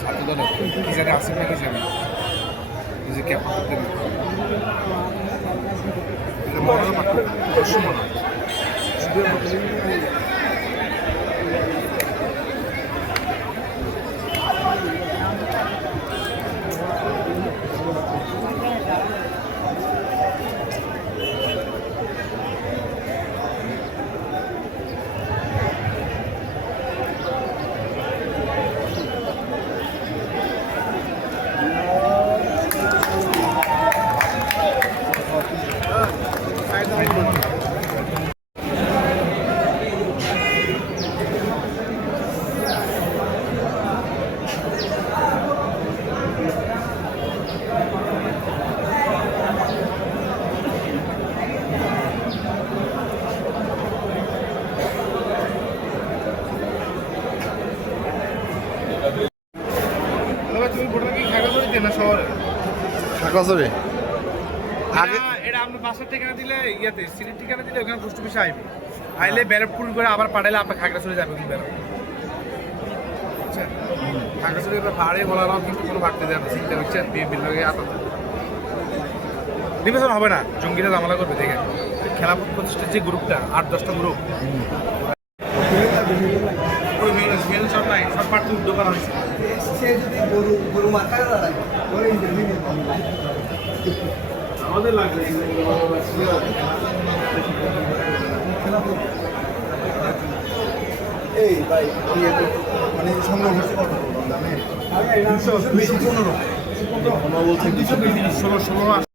ছাত্র দল কি জানি আসিফ নাকি জানি এই যে ক্যাপ করতে তুমি ভোটার কি খাগড়াছড়িতে না শহরে? খাগড়াছড়ি আগে এটা আপনি বাসার ঠিকানা দিলে ইয়াতে সিটির ঠিকানা দিলে ওখানে পোস্ট অফিসে আইবে আইলে ব্যালট পুল করে আবার পাঠাইলে আপনার খাগড়াছড়ি যাবে কি ব্যালট খাগড়াছড়ি পাহাড়ে বলারাও কিন্তু কোনো ভাগতে দেয় না চিন্তা করছেন বিএনপির লগে আপাতত নির্বাচন হবে না, জঙ্গিরা জামালা করবে দেখেন খেলা প্রতিষ্ঠার যে গ্রুপটা 8-10টা গ্রুপ সব নাই সব পার্টি দোকান হয়েছে আমাদের লাগবে এই ভাই মানে সংগ্রহ করতে কত দামে 215 বলছে 16